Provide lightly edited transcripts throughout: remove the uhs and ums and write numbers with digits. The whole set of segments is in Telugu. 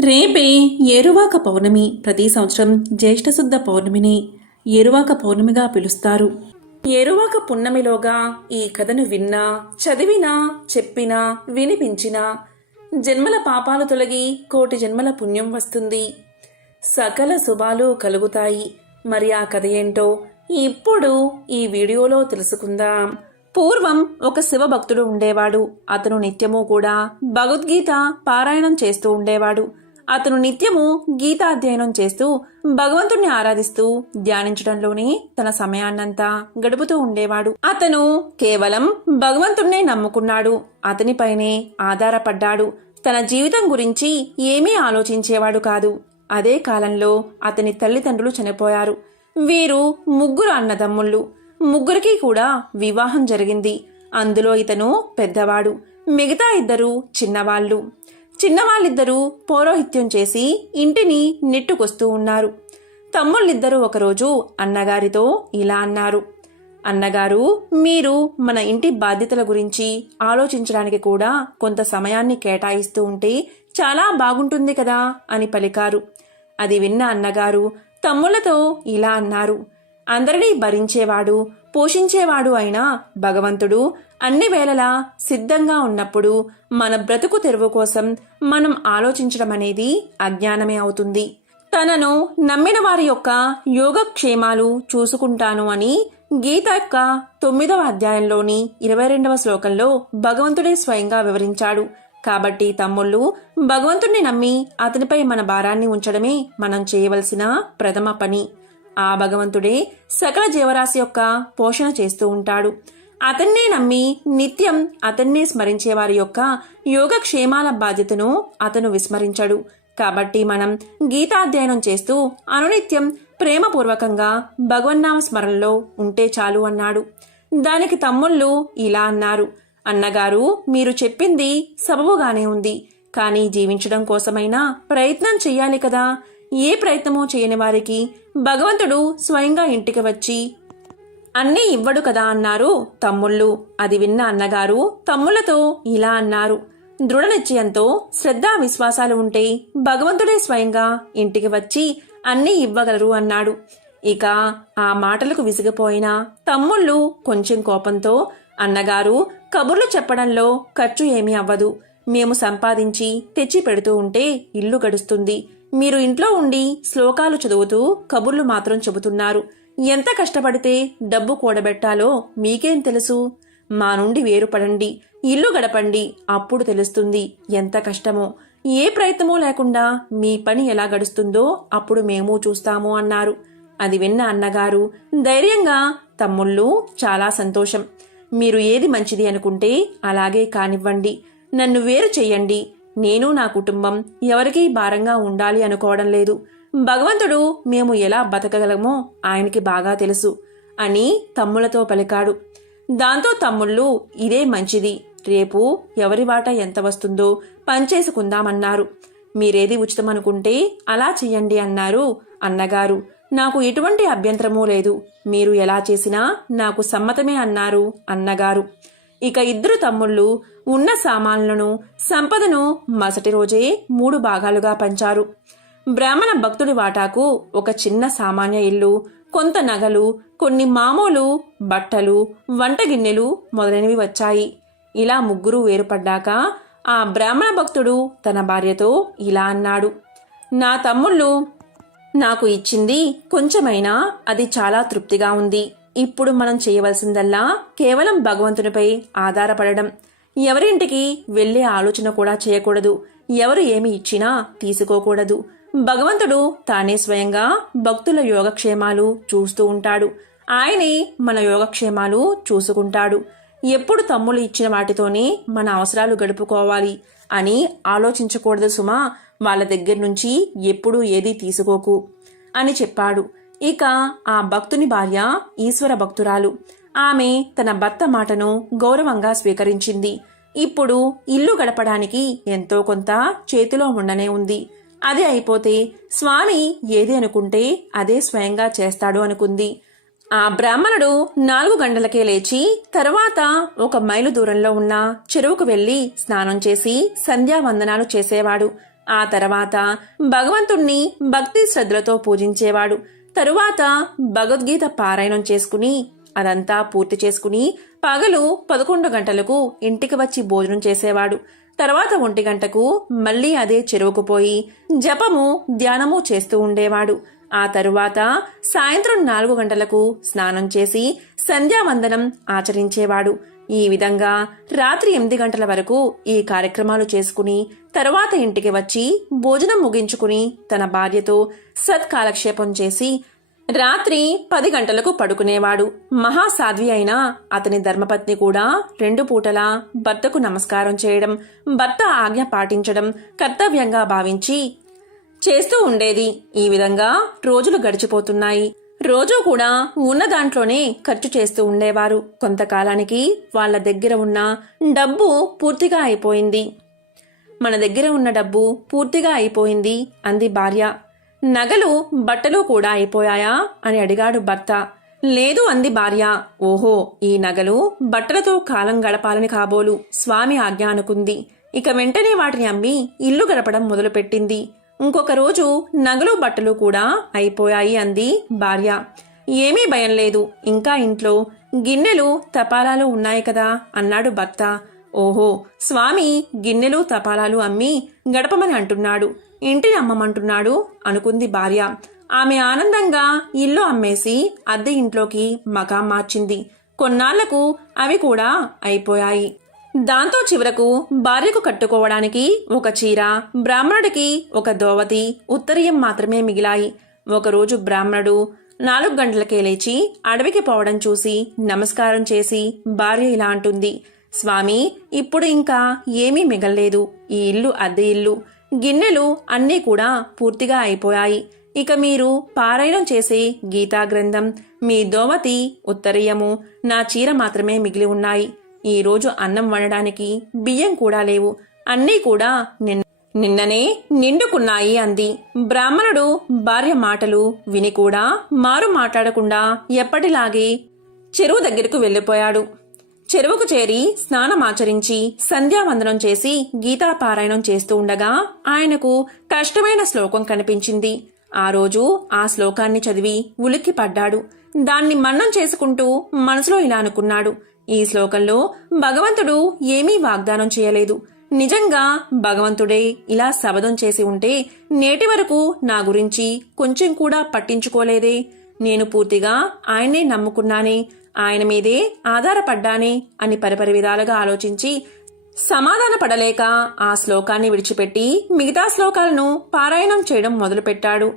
రేపే ఏరువాక పౌర్ణమి. ప్రతి సంవత్సరం జ్యేష్ఠశుద్ధ పౌర్ణమిని ఏరువాక పౌర్ణమిగా పిలుస్తారు. ఏరువాక పున్నమిలోగా ఈ కథను విన్నా, చదివినా, చెప్పినా, వినిపించినా జన్మల పాపాలు తొలగి కోటి జన్మల పుణ్యం వస్తుంది, సకల శుభాలు కలుగుతాయి. మరి ఆ కథ ఏంటో ఇప్పుడు ఈ వీడియోలో తెలుసుకుందాం. పూర్వం ఒక శివభక్తుడు ఉండేవాడు. అతను నిత్యము కూడా భగవద్గీత పారాయణం చేస్తూ ఉండేవాడు. అతను నిత్యము గీతాధ్యయనం చేస్తూ భగవంతుణ్ణి ఆరాధిస్తూ ధ్యానించడంలోనే తన సమయాన్నంతా గడుపుతూ ఉండేవాడు. అతను కేవలం భగవంతుణ్ణే నమ్ముకున్నాడు, అతనిపైనే ఆధారపడ్డాడు. తన జీవితం గురించి ఏమీ ఆలోచించేవాడు కాదు. అదే కాలంలో అతని తల్లిదండ్రులు చనిపోయారు. వీరు ముగ్గురు అన్నదమ్ముళ్ళు. ముగ్గురికి కూడా వివాహం జరిగింది. అందులో ఇతను పెద్దవాడు, మిగతా ఇద్దరు చిన్నవాళ్ళు. చిన్నవాళ్ళిద్దరూ పౌరోహిత్యం చేసి ఇంటిని నెట్టుకొస్తూ ఉన్నారు. తమ్ముళ్ళిద్దరూ ఒకరోజు అన్నగారితో ఇలా అన్నారు: అన్నగారు, మీరు మన ఇంటి బాధ్యతల గురించి ఆలోచించడానికి కూడా కొంత సమయాన్ని కేటాయిస్తూ ఉంటే చాలా బాగుంటుంది కదా అని పలికారు. అది విన్న అన్నగారు తమ్ముళ్లతో ఇలా అన్నారు: అందరినీ భరించేవాడు, పోషించేవాడు అయిన భగవంతుడు అన్ని వేళలా సిద్ధంగా ఉన్నప్పుడు మన బ్రతుకు తెరువు కోసం మనం ఆలోచించడం అనేది అజ్ఞానమే అవుతుంది. తనను నమ్మిన వారి యొక్క యోగక్షేమాలు చూసుకుంటాను అని గీత యొక్క 9వ అధ్యాయంలోని 22వ శ్లోకంలో భగవంతుడే స్వయంగా వివరించాడు. కాబట్టి తమ్ముళ్ళు, భగవంతుణ్ణి నమ్మి అతనిపై మన భారాన్ని ఉంచడమే మనం చేయవలసిన ప్రథమ పని. ఆ భగవంతుడే సకల జీవరాశి యొక్క పోషణ చేస్తూ ఉంటాడు. అతన్నే నమ్మి నిత్యం అతన్నే స్మరించే వారి యొక్క యోగక్షేమాల బాధ్యతను అతను విస్మరించడు. కాబట్టి మనం గీతాధ్యయనం చేస్తూ అనునిత్యం ప్రేమపూర్వకంగా భగవన్నామ స్మరణలో ఉంటే చాలు అన్నాడు. దానికి తమ్ముళ్ళు ఇలా అన్నారు: అన్నగారు, మీరు చెప్పింది సబబుగానే ఉంది, కానీ జీవించడం కోసమైనా ప్రయత్నం చెయ్యాలి కదా. ఏ ప్రయత్నమూ చేయని వారికి భగవంతుడు స్వయంగా ఇంటికి వచ్చి అన్నీ ఇవ్వడు కదా అన్నారు తమ్ముళ్ళు. అది విన్న అన్నగారు తమ్ముళ్లతో ఇలా అన్నారు: దృఢ నిశ్చయంతో శ్రద్ధా విశ్వాసాలు ఉంటే భగవంతుడే స్వయంగా ఇంటికి వచ్చి అన్నీ ఇవ్వగలరు అన్నాడు. ఇక ఆ మాటలకు విసిగిపోయిన తమ్ముళ్ళు కొంచెం కోపంతో, అన్నగారు, కబుర్లు చెప్పడంలో ఖర్చు ఏమీ అవ్వదు. మేము సంపాదించి తెచ్చి పెడుతూ ఉంటే ఇల్లు గడుస్తుంది. మీరు ఇంట్లో ఉండి శ్లోకాలు చదువుతూ కబుర్లు మాత్రం చెబుతున్నారు. ఎంత కష్టపడితే డబ్బు కూడబెట్టాలో మీకేం తెలుసు? మా నుండి వేరుపడండి, ఇల్లు గడపండి, అప్పుడు తెలుస్తుంది ఎంత కష్టమో. ఏ ప్రయత్నమూ లేకుండా మీ పని ఎలా గడుస్తుందో అప్పుడు మేము చూస్తాము అన్నారు. అది విన్న అన్నగారు ధైర్యంగా, తమ్ముళ్ళు, చాలా సంతోషం. మీరు ఏది మంచిది అనుకుంటే అలాగే కానివ్వండి. నన్ను వేరు చెయ్యండి. నేను నా కుటుంబం ఎవరికీ భారంగా ఉండాలి అనుకోవడం లేదు. భగవంతుడు మేము ఎలా బతకగలమో ఆయనకి బాగా తెలుసు అని తమ్ముళ్లతో పలికాడు. దాంతో తమ్ముళ్ళు, ఇదే మంచిది, రేపు ఎవరి వాట ఎంత వస్తుందో పంచేసుకుందామన్నారు. మీరేది ఉచితమనుకుంటే అలా చెయ్యండి అన్నారు అన్నగారు. నాకు ఎటువంటి అభ్యంతరమూ లేదు, మీరు ఎలా చేసినా నాకు సమ్మతమే అన్నారు అన్నగారు. ఇక ఇద్దరు తమ్ముళ్ళు ఉన్న సామాన్లను, సంపదను మరుసటి రోజే 3 భాగాలుగా పంచారు. బ్రాహ్మణ భక్తుడి వాటాకు ఒక చిన్న సామాన్య ఇల్లు, కొంత నగలు, కొన్ని మామూలు బట్టలు, వంటగిన్నెలు మొదలైనవి వచ్చాయి. ఇలా ముగ్గురు వేరుపడ్డాక ఆ బ్రాహ్మణ భక్తుడు తన భార్యతో ఇలా అన్నాడు: నా తమ్ముళ్ళు నాకు ఇచ్చింది కొంచెమైనా అది చాలా తృప్తిగా ఉంది. ఇప్పుడు మనం చేయవలసిందల్లా కేవలం భగవంతునిపై ఆధారపడడం. ఎవరింటికి వెళ్లే ఆలోచన కూడా చేయకూడదు. ఎవరు ఏమి ఇచ్చినా తీసుకోకూడదు. భగవంతుడు తానే స్వయంగా భక్తుల యోగక్షేమాలు చూస్తూ ఉంటాడు. ఆయనే మన యోగక్షేమాలు చూసుకుంటాడు. ఎప్పుడు తమ్ముళ్ళు ఇచ్చిన వాటితోనే మన అవసరాలు గడుపుకోవాలి అని ఆలోచించకూడదు సుమా. వాళ్ళ దగ్గర నుంచి ఎప్పుడూ ఏదీ తీసుకోకు అని చెప్పాడు. ఇక ఆ భక్తుని భార్య ఈశ్వర భక్తురాలు. ఆమె తన భర్త మాటను గౌరవంగా స్వీకరించింది. ఇప్పుడు ఇల్లు గడపడానికి ఎంతో కొంత చేతిలో ఉండనే ఉంది. అది అయిపోతే స్వామి ఏది అనుకుంటే అదే స్వయంగా చేస్తాడు అనుకుంది. ఆ బ్రాహ్మణుడు 4 గంటలకే లేచి తరువాత 1 మైలు దూరంలో ఉన్న చెరువుకు వెళ్లి స్నానం చేసి సంధ్యావందనాలు చేసేవాడు. ఆ తర్వాత భగవంతుణ్ణి భక్తి శ్రద్ధలతో పూజించేవాడు. తరువాత భగవద్గీత పారాయణం చేసుకుని అదంతా పూర్తి చేసుకుని పగలు 11 గంటలకు ఇంటికి వచ్చి భోజనం చేసేవాడు. తర్వాత 1 గంటకు మళ్లీ అదే చెరువుకు పోయి జపము ధ్యానము చేస్తూ ఉండేవాడు. ఆ తరువాత సాయంత్రం 4 గంటలకు స్నానం చేసి సంధ్యావందనం ఆచరించేవాడు. ఈ విధంగా రాత్రి 8 గంటల వరకు ఈ కార్యక్రమాలు చేసుకుని తరువాత ఇంటికి వచ్చి భోజనం ముగించుకుని తన భార్యతో సత్కాలక్షేపం చేసి రాత్రి 10 గంటలకు పడుకునేవాడు. మహాసాధ్వి అయిన అతని ధర్మపత్ని కూడా 2 పూటలా భర్తకు నమస్కారం చేయడం, భర్త ఆజ్ఞ పాటించడం కర్తవ్యంగా భావించి చేస్తూ ఉండేది. ఈ విధంగా రోజులు గడిచిపోతున్నాయి. రోజూ కూడా ఉన్న దాంట్లోనే ఖర్చు చేస్తూ ఉండేవారు. కొంతకాలానికి వాళ్ళ దగ్గర ఉన్న డబ్బు పూర్తిగా అయిపోయింది. మన దగ్గర ఉన్న డబ్బు పూర్తిగా అయిపోయింది అంది భార్య. నగలు బట్టలు కూడా అయిపోయాయా అని అడిగాడు భర్త. లేదు అంది భార్య. ఓహో, ఈ నగలు బట్టలతో కాలం గడపాలని కాబోలు స్వామి ఆజ్ఞ అనుకుంది. ఇక వెంటనే వాటిని అమ్మి ఇల్లు గడపడం మొదలుపెట్టింది. ఇంకొక రోజు నగలు బట్టలు కూడా అయిపోయాయి అంది భార్య. ఏమీ భయం లేదు, ఇంకా ఇంట్లో గిన్నెలు తపాలాలు ఉన్నాయి కదా అన్నాడు భర్త. ఓహో, స్వామి గిన్నెలు తపాలాలు అమ్మి గడపమని అంటున్నాడు, ఇంటిని అమ్మమంటున్నాడు అనుకుంది భార్య. ఆమె ఆనందంగా ఇల్లు అమ్మేసి అద్దె ఇంట్లోకి మకాం మార్చింది. కొన్నాళ్లకు అవి కూడా అయిపోయాయి. దాంతో చివరకు భార్యకు కట్టుకోవడానికి ఒక చీర, బ్రాహ్మణుడికి ఒక దోవతి, ఉత్తరీయం మాత్రమే మిగిలాయి. ఒకరోజు బ్రాహ్మణుడు 4 గంటలకే లేచి అడవికి పోవడం చూసి నమస్కారం చేసి భార్య ఇలా అంటుంది, స్వామి, ఇప్పుడు ఇంకా ఏమీ మిగల్లేదు. ఈ ఇల్లు అద్దె ఇల్లు, గిన్నెలు అన్నీ కూడా పూర్తిగా అయిపోయాయి. ఇక మీరు పారాయణం చేసే గీతా గ్రంథం, మీ దోవతి, ఉత్తరీయము, నా చీర మాత్రమే మిగిలి ఉన్నాయి. ఈ రోజు అన్నం వండడానికి బియ్యం కూడా లేవు, అన్నీ కూడా నిన్ననే నిండుకున్నాయి అంది. బ్రాహ్మణుడు భార్య మాటలు విని కూడా మారు మాట్లాడకుండా ఎప్పటిలాగే చెరువు దగ్గరకు వెళ్లిపోయాడు. చెరువుకు చేరి స్నానమాచరించి సంధ్యావందనం చేసి గీతాపారాయణం చేస్తూ ఉండగా ఆయనకు కష్టమైన శ్లోకం కనిపించింది. ఆ రోజు ఆ శ్లోకాన్ని చదివి ఉలిక్కి పడ్డాడు. దాన్ని మన్నం చేసుకుంటూ మనసులో ఇలా అనుకున్నాడు, ఈ శ్లోకంలో భగవంతుడు ఏమీ వాగ్దానం చేయలేదు. నిజంగా భగవంతుడే ఇలా శబదం చేసి ఉంటే నేటి వరకు నా గురించి కొంచెం కూడా పట్టించుకోలేదే. నేను పూర్తిగా ఆయన్నే నమ్ముకున్నానే, ఆయన మీదే ఆధారపడ్డానే అని పరిపరి విధాలుగా ఆలోచించి సమాధాన పడలేక ఆ శ్లోకాన్ని విడిచిపెట్టి మిగతా శ్లోకాలను పారాయణం చేయడం మొదలుపెట్టాడు.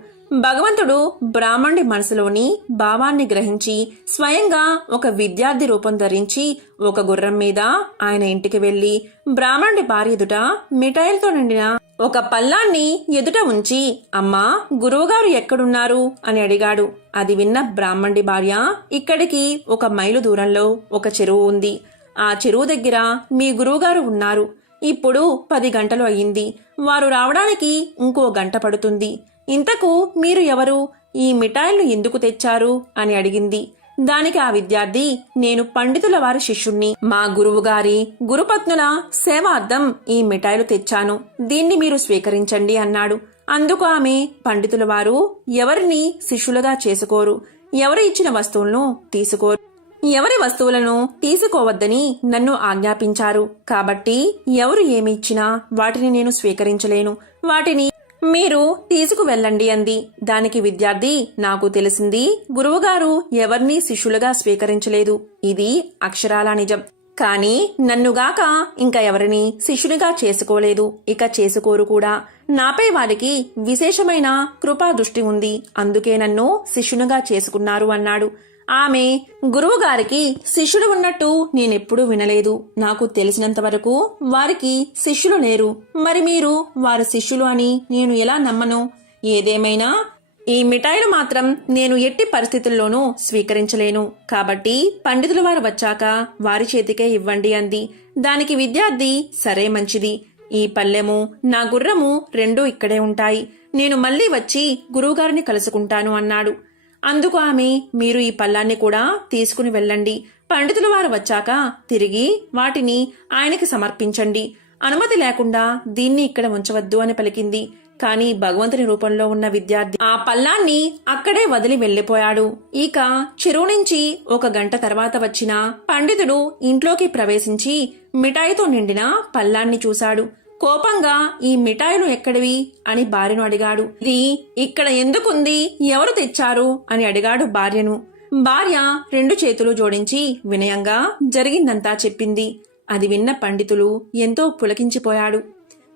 భగవంతుడు బ్రాహ్మణుడి మనసులోని భావాన్ని గ్రహించి స్వయంగా ఒక విద్యార్థి రూపం ధరించి ఒక గుర్రం మీద ఆయన ఇంటికి వెళ్లి బ్రాహ్మణుడి భార్య ఎదుట మిఠాయిలతో నిండిన ఒక పల్లాన్ని ఎదుట ఉంచి, అమ్మా, గురువుగారు ఎక్కడున్నారు అని అడిగాడు. అది విన్న బ్రాహ్మణుడి భార్య, ఇక్కడికి 1 మైలు దూరంలో ఒక చెరువు ఉంది. ఆ చెరువు దగ్గర మీ గురువుగారు ఉన్నారు. ఇప్పుడు 10 గంటలు అయ్యింది. వారు రావడానికి ఇంకో గంట పడుతుంది. ఇంతకు మీరు ఎవరు? ఈ మిఠాయిలు ఎందుకు తెచ్చారు అని అడిగింది. దానికి ఆ విద్యార్థి, నేను పండితుల వారి శిష్యుణ్ణి. మా గురువుగారి గురుపత్నుల సేవార్థం ఈ మిఠాయిలు తెచ్చాను. దీన్ని మీరు స్వీకరించండి అన్నాడు. అందుకు ఆమె, పండితుల వారు ఎవరిని శిష్యులుగా చేసుకోరు, ఎవరు ఇచ్చిన వస్తువులను తీసుకోరు, ఎవరి వస్తువులను తీసుకోవద్దని నన్ను ఆజ్ఞాపించారు. కాబట్టి ఎవరు ఏమి ఇచ్చినా వాటిని నేను స్వీకరించలేను. వాటిని మీరు తీసుకువెళ్ళండి అంది. దానికి విద్యార్థి, నాకు తెలిసింది, గురువుగారు ఎవరినీ శిష్యులుగా స్వీకరించలేదు. ఇది అక్షరాల నిజం. కాని నన్నుగాక ఇంకా ఎవరిని శిష్యునిగా చేసుకోలేదు, ఇక చేసుకోరు కూడా. నాపై వారికి విశేషమైన కృపా దృష్టి ఉంది, అందుకే నన్ను శిష్యునిగా చేసుకున్నారు అన్నాడు. ఆమె, గురువుగారికి శిష్యుడు ఉన్నట్టు నేనెప్పుడూ వినలేదు. నాకు తెలిసినంత వరకు వారికి శిష్యులు లేరు. మరి మీరు వారి శిష్యులు అని నేను ఎలా నమ్మను? ఏదేమైనా ఈ మిఠాయిలు మాత్రం నేను ఎట్టి పరిస్థితుల్లోనూ స్వీకరించలేను. కాబట్టి పండితుల వారు వచ్చాక వారి చేతికే ఇవ్వండి అంది. దానికి విద్యార్థి, సరే మంచిది. ఈ పల్లెము, నా గుర్రము రెండూ ఇక్కడే ఉంటాయి. నేను మళ్లీ వచ్చి గురువుగారిని కలుసుకుంటాను అన్నాడు. అందుకు ఆమె, మీరు ఈ పల్లాన్ని కూడా తీసుకుని వెళ్ళండి. పండితుల వారు వచ్చాక తిరిగి వాటిని ఆయనకి సమర్పించండి. అనుమతి లేకుండా దీన్ని ఇక్కడ ఉంచవద్దు అని పలికింది. కాని భగవంతుని రూపంలో ఉన్న విద్యార్థి ఆ పల్లాన్ని అక్కడే వదిలి వెళ్లిపోయాడు. ఇక చెరువు నుంచి 1 గంట తర్వాత వచ్చిన పండితుడు ఇంట్లోకి ప్రవేశించి మిఠాయితో నిండిన పల్లాన్ని చూశాడు. కోపంగా ఈ మిఠాయిలు ఎక్కడివి అని భార్యను అడిగాడు. ఇది ఇక్కడ ఎందుకుంది, ఎవరు తెచ్చారు అని అడిగాడు భార్యను. భార్య 2 చేతులు జోడించి వినయంగా జరిగిందంతా చెప్పింది. అది విన్న పండితులు ఎంతో పులకించిపోయాడు.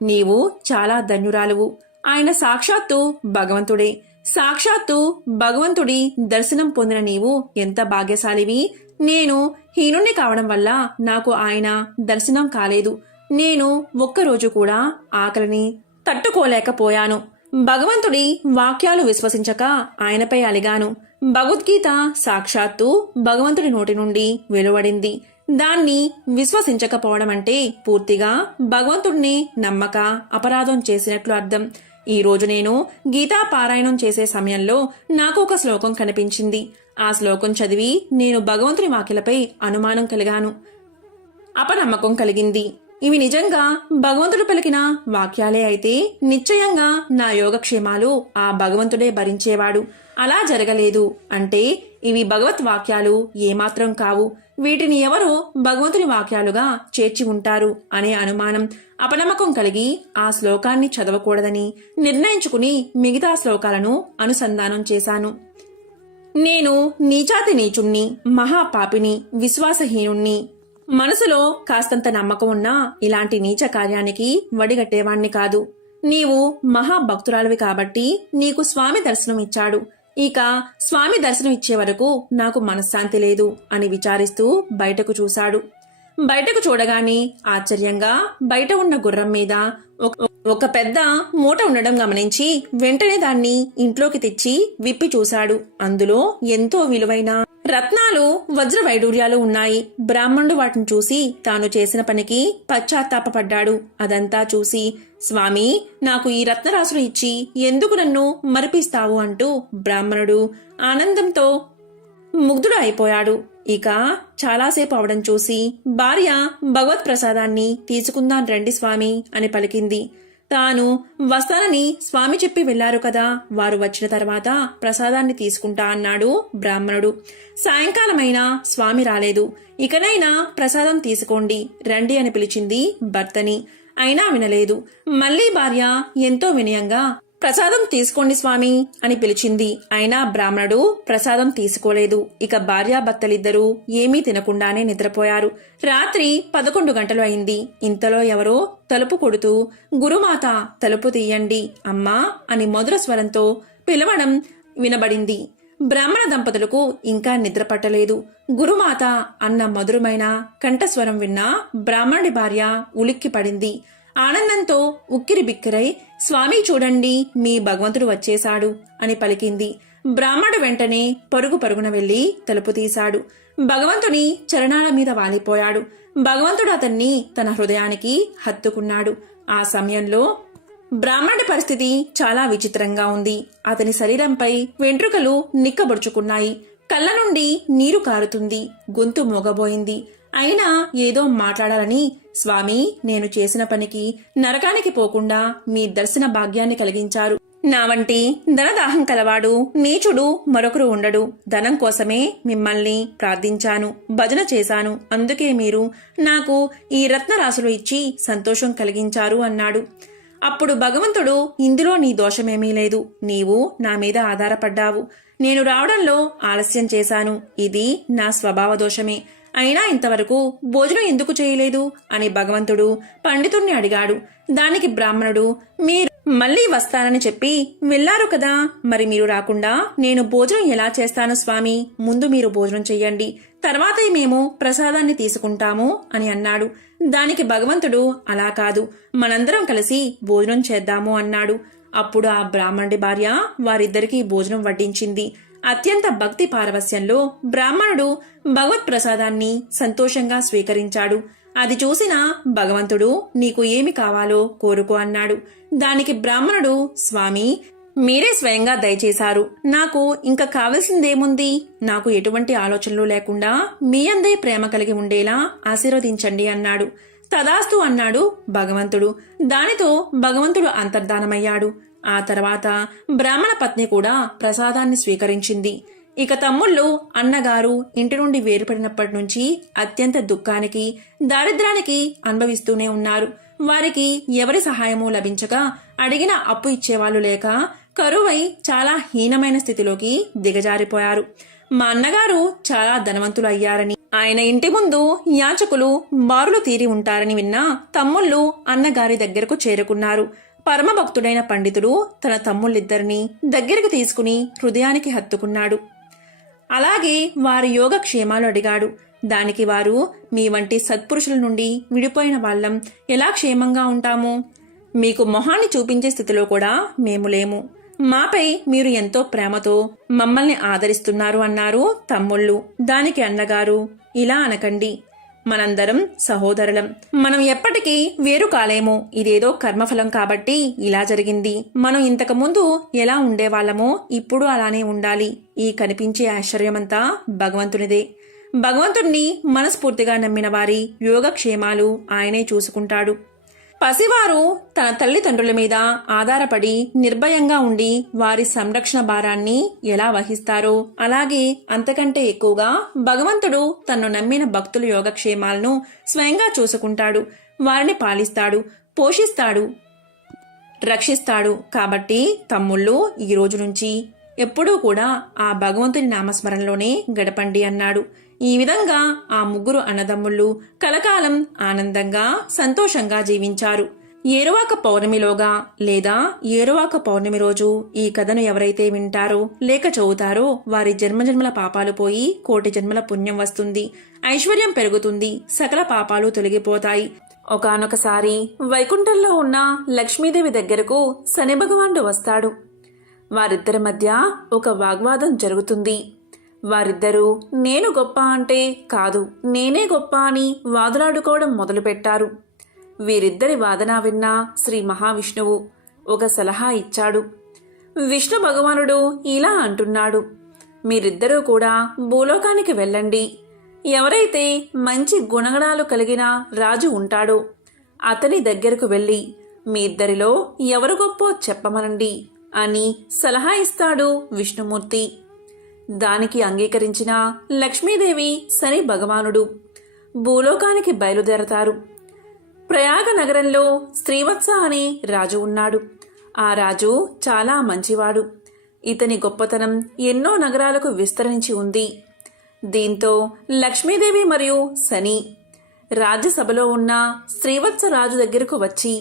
నీవు చాలా ధన్యురాలువు. ఆయన సాక్షాత్తు భగవంతుడే. సాక్షాత్తు భగవంతుడి దర్శనం పొందిన నీవు ఎంత భాగ్యశాలివి. నేను హీనుణ్ణి కావడం వల్ల నాకు ఆయన దర్శనం కాలేదు. నేను ఒక్కరోజు కూడా ఆకలిని తట్టుకోలేకపోయాను. భగవంతుడి వాక్యాలు విశ్వసించక ఆయనపై అలిగాను. భగవద్గీత సాక్షాత్తు భగవంతుడి నోటి నుండి వెలువడింది. దాన్ని విశ్వసించకపోవడం అంటే పూర్తిగా భగవంతుడిని నమ్మక అపరాధం చేసినట్లు అర్థం. ఈ రోజు నేను గీతా పారాయణం చేసే సమయంలో నాకు ఒక శ్లోకం కనిపించింది. ఆ శ్లోకం చదివి నేను భగవంతుని వాక్యలపై అనుమానం కలిగాను, అపనమ్మకం కలిగింది. ఇవి నిజంగా భగవంతుడు పలికిన వాక్యాలే అయితే నిశ్చయంగా నా యోగక్షేమాలు ఆ భగవంతుడే భరించేవాడు. అలా జరగలేదు అంటే ఇవి భగవత్ వాక్యాలు ఏమాత్రం కావు. వీటిని ఎవరో భగవంతుని వాక్యాలుగా చేర్చి ఉంటారు అనే అనుమానం, అపనమ్మకం కలిగి ఆ శ్లోకాన్ని చదవకూడదని నిర్ణయించుకుని మిగతా శ్లోకాలను అనుసంధానం చేశాను. నేను నీచాతి నీచుణ్ణి, మహాపాపిని, విశ్వాసహీనుణ్ణి. మనసులో కాస్తంత నమ్మకం ఉన్నా ఇలాంటి నీచ కార్యానికి వడిగట్టేవాణ్ణి కాదు. నీవు మహాభక్తురాలివి కాబట్టి నీకు స్వామి దర్శనం ఇచ్చాడు. ఇక స్వామి దర్శనం ఇచ్చే వరకు నాకు మనశ్శాంతి లేదు అని విచారిస్తూ బయటకు చూశాడు. బయటకు చూడగానే ఆశ్చర్యంగా బయట ఉన్న గుర్రం మీద ఒక పెద్ద మూట ఉండడం గమనించి వెంటనే దాన్ని ఇంట్లోకి తెచ్చి విప్పి చూశాడు. అందులో ఎంతో విలువైన రత్నాలు, వజ్ర వైడూర్యాలు ఉన్నాయి. బ్రాహ్మణుడు వాటిని చూసి తాను చేసిన పనికి పశ్చాత్తాపపడ్డాడు. అదంతా చూసి, స్వామి, నాకు ఈ రత్నరాశులు ఇచ్చి ఎందుకు నన్ను మరిపిస్తావు అంటూ బ్రాహ్మణుడు ఆనందంతో ముగ్ధుడు అయిపోయాడు. ఇక చాలాసేపు అవడం చూసి భార్య భగవత్ ప్రసాదాన్ని తీసుకుందాం రండి స్వామి అని పలికింది. తాను వస్తానని స్వామి చెప్పి వెళ్లారు కదా, వారు వచ్చిన తర్వాత ప్రసాదాన్ని తీసుకుంటా అన్నాడు బ్రాహ్మణుడు. సాయంకాలమైనా స్వామి రాలేదు. ఇకనైనా ప్రసాదం తీసుకోండి రండి అని పిలిచింది భర్తని. అయినా వినలేదు. మళ్లీ భార్య ఎంతో వినయంగా ప్రసాదం తీసుకోండి స్వామి అని పిలిచింది. అయినా బ్రాహ్మణుడు ప్రసాదం తీసుకోలేదు. ఇక భార్యాభర్తలిద్దరూ ఏమీ తినకుండానే నిద్రపోయారు. రాత్రి 11 గంటలు అయింది. ఇంతలో ఎవరో తలుపు కొడుతూ, గురుమాత తలుపు తీయండి అమ్మా అని మధుర స్వరంతో పిలవడం వినబడింది. బ్రాహ్మణ దంపతులకు ఇంకా నిద్ర పట్టలేదు. గురుమాత అన్న మధురమైన కంఠస్వరం విన్న బ్రాహ్మణుడి భార్య ఉలిక్కి పడింది. ఆనందంతో ఉక్కిరి బిక్కిరై, స్వామి చూడండి, మీ భగవంతుడు వచ్చేశాడు అని పలికింది. బ్రాహ్మణుడు వెంటనే పరుగు పరుగున వెళ్లి తలుపు తీశాడు. భగవంతుని చరణాల మీద వాలిపోయాడు. భగవంతుడు అతన్ని తన హృదయానికి హత్తుకున్నాడు. ఆ సమయంలో బ్రాహ్మణుడి పరిస్థితి చాలా విచిత్రంగా ఉంది. అతని శరీరంపై వెంట్రుకలు నిక్కబొడుచుకున్నాయి. కళ్ళ నుండి నీరు కారుతుంది. గొంతు మోగబోయింది. అయినా ఏదో మాట్లాడాలని, స్వామి, నేను చేసిన పనికి నరకానికి పోకుండా మీ దర్శన భాగ్యాన్ని కలిగించారు. నా వంటి ధనదాహం కలవాడు నీచుడు మరొకరు ఉండడు. ధనం కోసమే మిమ్మల్ని ప్రార్థించాను, భజన చేశాను. అందుకే మీరు నాకు ఈ రత్నరాశులు ఇచ్చి సంతోషం కలిగించారు అన్నాడు. అప్పుడు భగవంతుడు, ఇందులో నీ దోషమేమీ లేదు. నీవు నా మీద ఆధారపడ్డావు. నేను రావడంలో ఆలస్యం చేశాను. ఇది నా స్వభావ దోషమే. అయినా ఇంతవరకు భోజనం ఎందుకు చేయలేదు అని భగవంతుడు పండితుణ్ణి అడిగాడు. దానికి బ్రాహ్మణుడు, మీరు మళ్లీ వస్తానని చెప్పి వెళ్లారు కదా, మరి మీరు రాకుండా నేను భోజనం ఎలా చేస్తాను స్వామి? ముందు మీరు భోజనం చెయ్యండి, తర్వాతే మేము ప్రసాదాన్ని తీసుకుంటాము అని అన్నాడు. దానికి భగవంతుడు, అలా కాదు, మనందరం కలిసి భోజనం చేద్దాము అన్నాడు. అప్పుడు ఆ బ్రాహ్మణుడి భార్య వారిద్దరికీ భోజనం వడ్డించింది. అత్యంత భక్తి పారవస్యంలో బ్రాహ్మణుడు భగవత్ ప్రసాదాన్ని సంతోషంగా స్వీకరించాడు. అది చూసిన భగవంతుడు, నీకు ఏమి కావాలో కోరుకో అన్నాడు. దానికి బ్రాహ్మణుడు, స్వామి, మీరే స్వయంగా దయచేశారు. నాకు ఇంకా కావలసిందేముంది? నాకు ఎటువంటి ఆలోచనలు లేకుండా మీ అందే ప్రేమ కలిగి ఉండేలా ఆశీర్వదించండి అన్నాడు. తదాస్తు అన్నాడు భగవంతుడు. దానితో భగవంతుడు అంతర్ధానమయ్యాడు. ఆ తర్వాత బ్రాహ్మణ పత్ని కూడా ప్రసాదాన్ని స్వీకరించింది. ఇక తమ్ముళ్ళు అన్నగారు ఇంటి నుండి వేరుపడినప్పటి నుంచి అత్యంత దుఃఖానికి దారిద్ర్యానికి అనుభవిస్తూనే ఉన్నారు. వారికి ఎవరి సహాయమూ లభించక, అడిగిన అప్పు ఇచ్చేవాళ్లు లేక కరువై చాలా హీనమైన స్థితిలోకి దిగజారిపోయారు. మా అన్నగారు చాలా ధనవంతులు అయ్యారని, ఆయన ఇంటి ముందు యాచకులు బారులు తీరి ఉంటారని విన్నా తమ్ముళ్ళు అన్నగారి దగ్గరకు చేరుకున్నారు. పరమభక్తుడైన పండితుడు తన తమ్ముళ్ళిద్దరినీ దగ్గరికి తీసుకుని హృదయానికి హత్తుకున్నాడు. అలాగే వారి యోగక్షేమాలు అడిగాడు. దానికి వారు, మీ వంటి సత్పురుషుల నుండి విడిపోయిన వాళ్ళం ఎలా క్షేమంగా ఉంటాము? మీకు మొహాన్ని చూపించే స్థితిలో కూడా మేము లేము. మాపై మీరు ఎంతో ప్రేమతో మమ్మల్ని ఆదరిస్తున్నారు అన్నారు తమ్ముళ్ళు. దానికి అన్నగారు, ఇలా అనకండి, మనందరం సహోదరులం. మనం ఎప్పటికీ వేరు కాలేము. ఇదేదో కర్మఫలం కాబట్టి ఇలా జరిగింది. మనం ఇంతకు ముందు ఎలా ఉండేవాళ్ళమో ఇప్పుడు అలానే ఉండాలి. ఈ కనిపించే ఆశ్చర్యమంతా భగవంతునిదే. భగవంతుణ్ణి మనస్ఫూర్తిగా నమ్మిన వారి యోగక్షేమాలు ఆయనే చూసుకుంటాడు. పసివారు తన తల్లిదండ్రుల మీద ఆధారపడి నిర్భయంగా ఉండి వారి సంరక్షణ భారాన్ని ఎలా వహిస్తారో, అలాగే అంతకంటే ఎక్కువగా భగవంతుడు తన్ను నమ్మిన భక్తుల యోగక్షేమాలను స్వయంగా చూసుకుంటాడు. వారిని పాలిస్తాడు, పోషిస్తాడు, రక్షిస్తాడు. కాబట్టి తమ్ముళ్ళు, ఈ రోజు నుంచి ఎప్పుడూ కూడా ఆ భగవంతుని నామస్మరణలోనే గడపండి అన్నాడు. ఈ విధంగా ఆ ముగ్గురు అన్నదమ్ముళ్ళు కలకాలం ఆనందంగా సంతోషంగా జీవించారు. ఏరువాక పౌర్ణమిలోగా లేదా ఏరువాక పౌర్ణమి రోజు ఈ కథను ఎవరైతే వింటారో లేక చదువుతారో వారి జన్మజన్మల పాపాలు పోయి కోటి జన్మల పుణ్యం వస్తుంది, ఐశ్వర్యం పెరుగుతుంది, సకల పాపాలు తొలగిపోతాయి. ఒకానొకసారి వైకుంఠంలో ఉన్న లక్ష్మీదేవి దగ్గరకు శని భగవానుడు వస్తాడు. వారిద్దరి మధ్య ఒక వాగ్వాదం జరుగుతుంది. వారిద్దరూ నేను గొప్ప అంటే కాదు, నేనే గొప్ప అని వాదులాడుకోవడం మొదలుపెట్టారు. వీరిద్దరి వాదన విన్న శ్రీ మహావిష్ణువు ఒక సలహా ఇచ్చాడు. విష్ణు భగవానుడు ఇలా అంటున్నాడు, మీరిద్దరూ కూడా భూలోకానికి వెళ్ళండి. ఎవరైతే మంచి గుణగణాలు కలిగిన రాజు ఉంటాడో అతని దగ్గరకు వెళ్ళి మీ ఇద్దరిలో ఎవరు గొప్పో చెప్పమనండి అని సలహా ఇస్తాడు విష్ణుమూర్తి. దానికి అంగీకరించిన లక్ష్మీదేవి శని భగవానుడు భూలోకానికి బయలుదేరతారు. ప్రయాగ నగరంలో శ్రీవత్స అనే రాజు ఉన్నాడు. ఆ రాజు చాలా మంచివాడు. ఇతని గొప్పతనం ఎన్నో నగరాలకు విస్తరించి ఉంది. దీంతో లక్ష్మీదేవి మరియు శని రాజ్యసభలో ఉన్న శ్రీవత్స రాజు దగ్గరకు వచ్చి,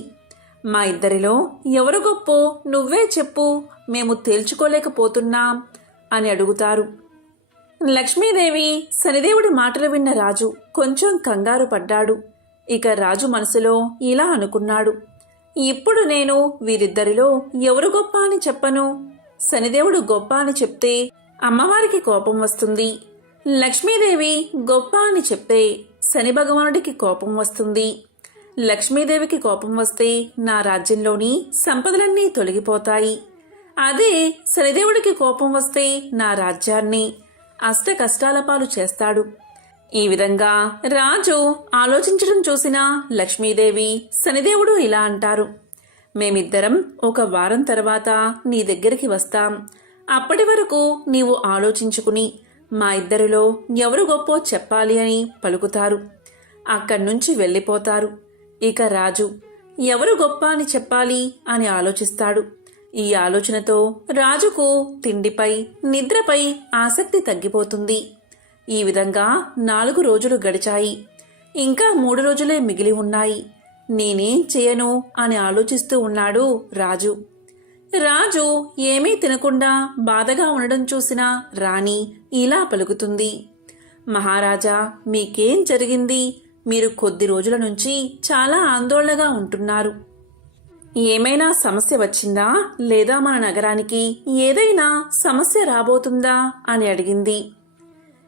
మా ఇద్దరిలో ఎవరు గొప్పో నువ్వే చెప్పు, మేము తేల్చుకోలేకపోతున్నాం అని అడుగుతారు. లక్ష్మీదేవి శనిదేవుడి మాటలు విన్న రాజు కొంచెం కంగారు పడ్డాడు. ఇక రాజు మనసులో ఇలా అనుకున్నాడు, ఇప్పుడు నేను వీరిద్దరిలో ఎవరు గొప్ప అని చెప్పను. శనిదేవుడు గొప్ప అని చెప్తే అమ్మవారికి కోపం వస్తుంది. లక్ష్మీదేవి గొప్ప అని చెప్తే శని భగవానుడికి కోపం వస్తుంది. లక్ష్మీదేవికి కోపం వస్తే నా రాజ్యంలోని సంపదలన్నీ తొలగిపోతాయి. అదే శనిదేవుడికి కోపం వస్తే నా రాజ్యాన్ని అష్ట కష్టాల పాలు చేస్తాడు. ఈ విధంగా రాజు ఆలోచించడం చూసిన లక్ష్మీదేవి శనిదేవుడు ఇలా అంటారు, మేమిద్దరం ఒక వారం తర్వాత నీ దగ్గరికి వస్తాం. అప్పటి వరకు నీవు ఆలోచించుకుని మా ఇద్దరిలో ఎవరు గొప్పో చెప్పాలి అని పలుకుతారు. అక్కడి నుంచి వెళ్ళిపోతారు. ఇక రాజు ఎవరు గొప్ప అని చెప్పాలి అని ఆలోచిస్తాడు. ఈ ఆలోచనతో రాజుకు తిండిపై నిద్రపై ఆసక్తి తగ్గిపోతుంది. ఈ విధంగా 4 రోజులు గడిచాయి. ఇంకా 3 రోజులే మిగిలి ఉన్నాయి. నేనేం చేయను అని ఆలోచిస్తూ ఉన్నాడు రాజు. రాజు ఏమీ తినకుండా బాధగా ఉండడం చూసిన రాణి ఇలా పలుకుతుంది, మహారాజా, మీకేం జరిగింది? మీరు కొద్ది రోజుల నుంచి చాలా ఆందోళనగా ఉంటున్నారు. ఏమైనా సమస్య వచ్చిందా, లేదా మన నగరానికి ఏదైనా సమస్య రాబోతుందా అని అడిగింది.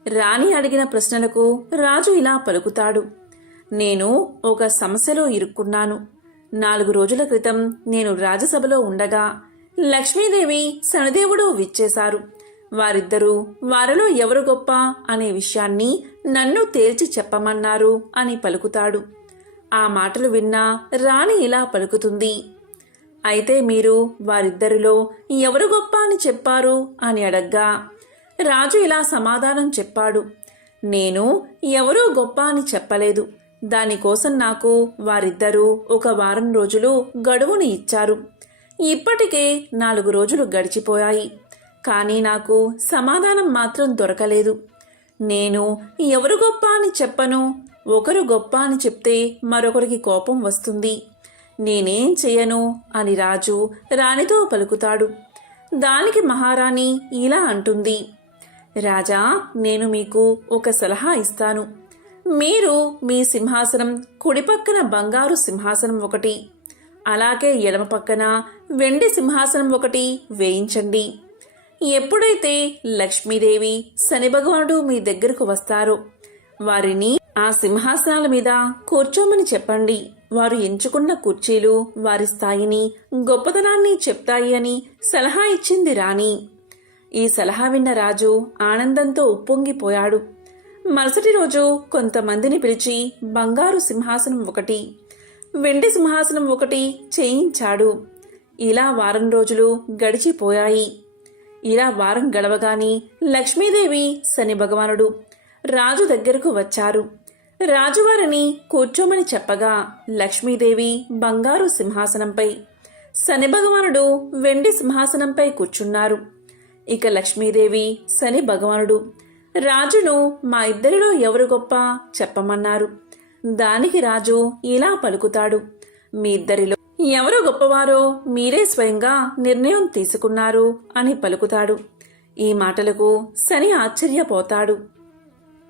రాణి అడిగిన ప్రశ్నలకు రాజు ఇలా పలుకుతాడు, నేను ఒక సమస్యలో ఇరుక్కున్నాను. 4 రోజుల క్రితం నేను రాజ్యసభలో ఉండగా లక్ష్మీదేవి శనిదేవుడు విచ్చేశారు. వారిద్దరూ వారిలో ఎవరు గొప్ప అనే విషయాన్ని నన్ను తేల్చి చెప్పమన్నారు అని పలుకుతాడు. ఆ మాటలు విన్నా రాణి ఇలా పలుకుతుంది. అయితే మీరు వారిద్దరిలో ఎవరు గొప్ప అని చెప్పారు అని అడగ్గా రాజు ఇలా సమాధానం చెప్పాడు. నేను ఎవరూ గొప్ప అని చెప్పలేదు. దానికోసం నాకు వారిద్దరూ 1 వారం రోజులు గడువును ఇచ్చారు. ఇప్పటికే 4 రోజులు గడిచిపోయాయి. కానీ నాకు సమాధానం మాత్రం దొరకలేదు. నేను ఎవరు గొప్ప అని చెప్పను. ఒకరు గొప్ప అని చెప్తే మరొకరికి కోపం వస్తుంది. నేనేం చెయ్యను అని రాజు రాణితో పలుకుతాడు. దానికి మహారాణి ఇలా అంటుంది. రాజా, నేను మీకు ఒక సలహా ఇస్తాను. మీరు మీ సింహాసనం కుడి పక్కన బంగారు సింహాసనం ఒకటి, అలాగే ఎడమ పక్కన వెండి సింహాసనం ఒకటి వేయించండి. ఎప్పుడైతే లక్ష్మీదేవి శని భగవానుడు మీ దగ్గరకు వస్తారో వారిని ఆ సింహాసనాల మీద కూర్చోమని చెప్పండి. వారు ఎంచుకున్న కుర్చీలు వారి స్థాయిని గొప్పతనాన్ని చెప్తాయి అని సలహా ఇచ్చింది రాణి. ఈ సలహా విన్న రాజు ఆనందంతో ఉప్పొంగిపోయాడు. మరుసటి రోజు కొంతమందిని పిలిచి బంగారు సింహాసనం ఒకటి, వెండి సింహాసనం ఒకటి చేయించాడు. ఇలా వారం రోజులు గడిచిపోయాయి. ఇలా వారం గడవగాని లక్ష్మీదేవి శని భగవానుడు రాజు దగ్గరకు వచ్చారు. రాజువారిని కూర్చోమని చెప్పగా లక్ష్మీదేవి బంగారు సింహాసనంపై, శని భగవానుడు వెండి సింహాసనంపై కూర్చున్నారు. ఇక లక్ష్మీదేవి శని భగవానుడు రాజును మా ఇద్దరిలో ఎవరు గొప్ప చెప్పమన్నారు. దానికి రాజు ఇలా పలుకుతాడు. మీ ఇద్దరిలో ఎవరు గొప్పవారో మీరే స్వయంగా నిర్ణయం తీసుకున్నారు అని పలుకుతాడు. ఈ మాటలకు శని ఆశ్చర్యపోతాడు.